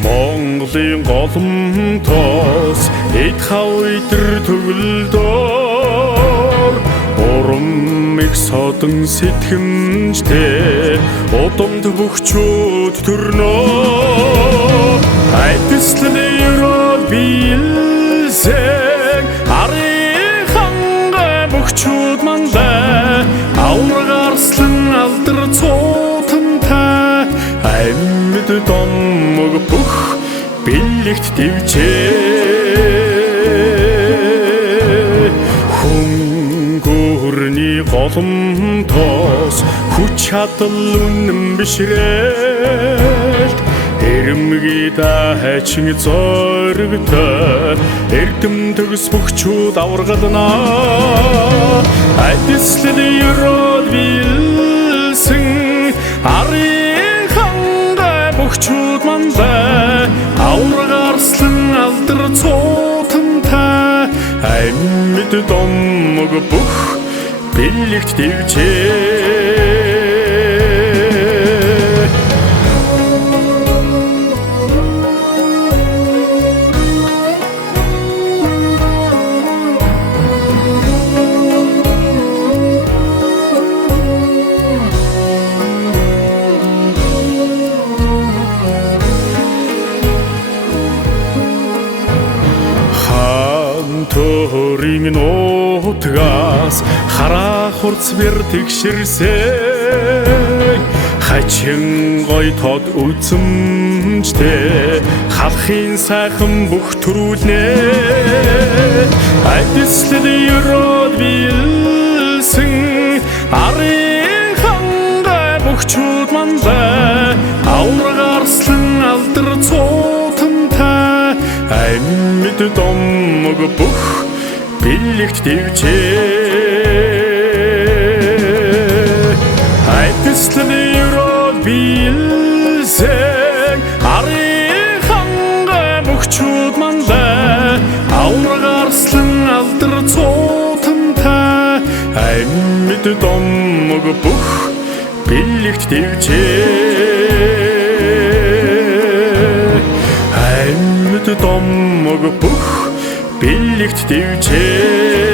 Монголын голомтоос эд хав идэр төгөлдөр урамыг содон сэтгэмжтэй удамд бөхчүүд төрнөө айдслын ерөөд биелсэн арын хангай бөхчүүд мандаа авраг арслан алдар цуутантай амьд домог бүх бэлэгт дивчээ хөнгөрний голомтоос хүч чадал үнэн бишрэлт эрэмгий дайчин зоригтой эрдэм төгс бөхчүүд аваргалнаа айдслын ерөөд биелсэн арын хангай бөхчүүд мандаа авраг арслан алдар цуутантай амьд домог бүх бэлэгт дивчээ Төрийн нутгаас хараа хурц бэр тэгшэрсэн хачин гой тод үзэмжтэй халахын сайхан бүх төрүүлнэ айдслын ерөөд биелсэн арын хангай бөхчүүд мандаа авраг арслан алдар цуутантай амьд домог бүх бэлэгт дивчээ айдслын ерөөд биелсэн арын хангай бөхчүүд мандаа авраг арслан алдар цуутантай амьд домог бүх бэлэгт дивчээ амьд домог бүх бэлэгт дивчээ